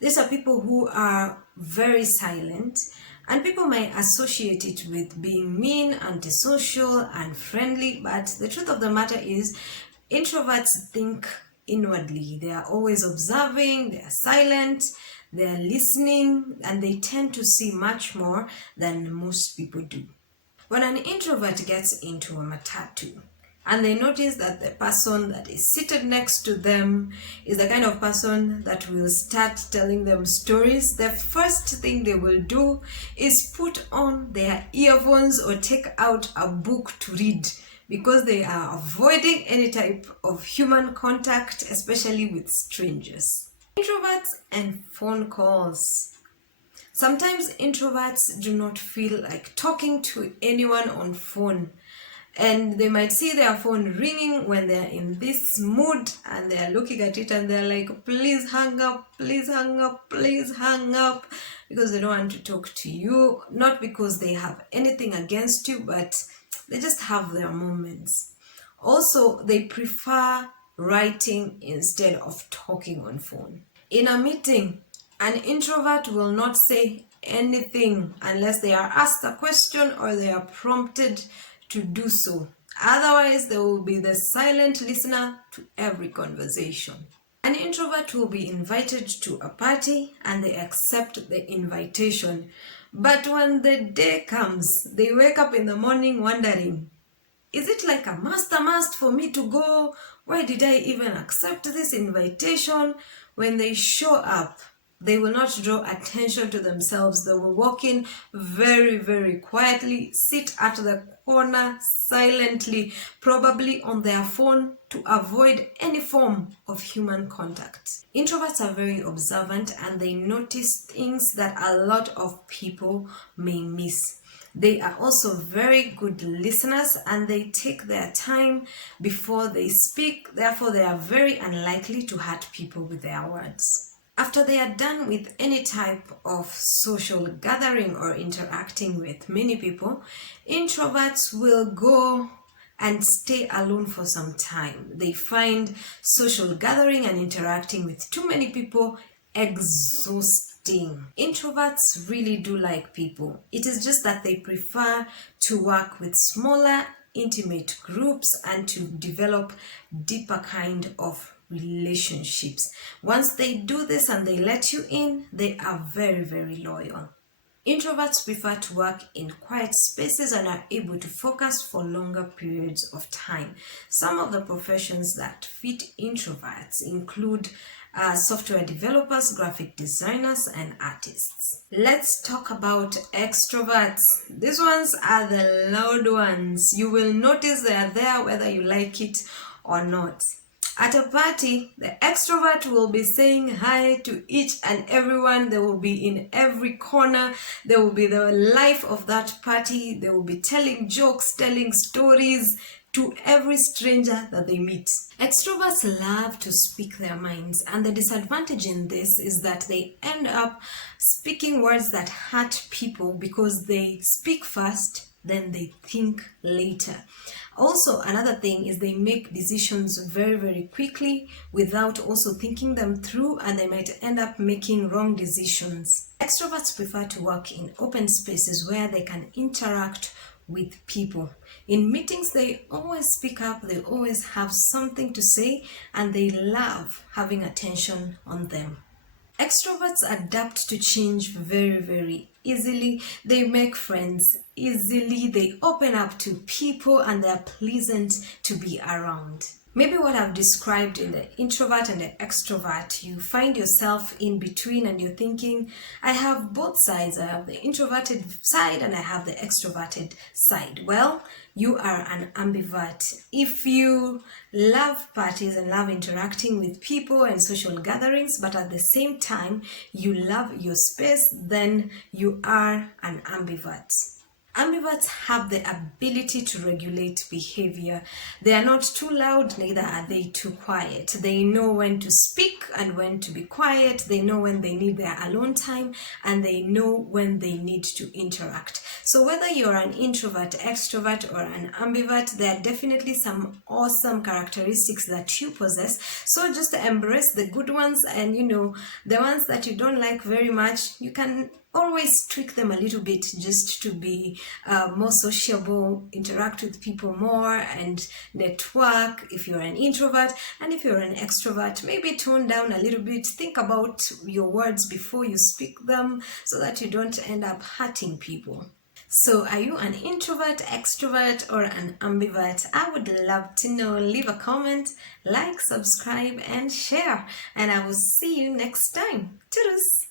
These are people who are very silent, and people might associate it with being mean, antisocial, unfriendly, but the truth of the matter is introverts think inwardly. They are always observing, they are silent, they are listening, and they tend to see much more than most people do. When an introvert gets into a matatu and they notice that the person that is seated next to them is the kind of person that will start telling them stories, the first thing they will do is put on their earphones or take out a book to read, because they are avoiding any type of human contact, especially with strangers. Introverts and phone calls. Sometimes introverts do not feel like talking to anyone on phone, and they might see their phone ringing when they're in this mood and they're looking at it and they're like, please hang up, please hang up, please hang up, because they don't want to talk to you, not because they have anything against you, but they just have their moments. Also, they prefer writing instead of talking on phone. In a meeting, an introvert will not say anything unless they are asked a question or they are prompted to do so. Otherwise, they will be the silent listener to every conversation. An introvert will be invited to a party and they accept the invitation. But when the day comes, they wake up in the morning wondering, is it like a must for me to go? Why did I even accept this invitation? When they show up, they will not draw attention to themselves. They will walk in very, very quietly, sit at the corner silently, probably on their phone, to avoid any form of human contact. Introverts are very observant and they notice things that a lot of people may miss. They are also very good listeners and they take their time before they speak. Therefore, they are very unlikely to hurt people with their words. After they are done with any type of social gathering or interacting with many people, introverts will go and stay alone for some time. They find social gathering and interacting with too many people exhausting. Introverts really do like people. It is just that they prefer to work with smaller, intimate groups and to develop deeper kind of relationships. Once they do this and they let you in, they are very, very loyal. Introverts prefer to work in quiet spaces and are able to focus for longer periods of time. Some of the professions that fit introverts include software developers, graphic designers, and artists. Let's talk about extroverts. These ones are the loud ones. You will notice they are there whether you like it or not. At a party, the extrovert will be saying hi to each and everyone. They will be in every corner. They will be the life of that party. They will be telling jokes, telling stories to every stranger that they meet. Extroverts love to speak their minds, and the disadvantage in this is that they end up speaking words that hurt people because they speak first, then they think later. Also, another thing is they make decisions very, very quickly without also thinking them through, and they might end up making wrong decisions. Extroverts prefer to work in open spaces where they can interact with people. In meetings, they always speak up, they always have something to say, and they love having attention on them. Extroverts adapt to change very, very easily. They make friends easily. They open up to people and they're pleasant to be around. Maybe what I've described in the introvert and the extrovert, you find yourself in between and you're thinking, I have both sides. I have the introverted side and I have the extroverted side. Well, you are an ambivert. If you love parties and love interacting with people and social gatherings, but at the same time you love your space, then you are an ambivert. Ambiverts have the ability to regulate behavior. They are not too loud, neither are they too quiet. They know when to speak and when to be quiet. They know when they need their alone time and they know when they need to interact. So whether you're an introvert, extrovert, or an ambivert, there are definitely some awesome characteristics that you possess. So just embrace the good ones, and the ones that you don't like very much, you can always tweak them a little bit just to be more sociable, interact with people more, and network if you're an introvert. And if you're an extrovert, maybe tone down a little bit, think about your words before you speak them so that you don't end up hurting people. So are you an introvert, extrovert, or an ambivert? I would love to know. Leave a comment, like, subscribe, and share. And I will see you next time. Toodles!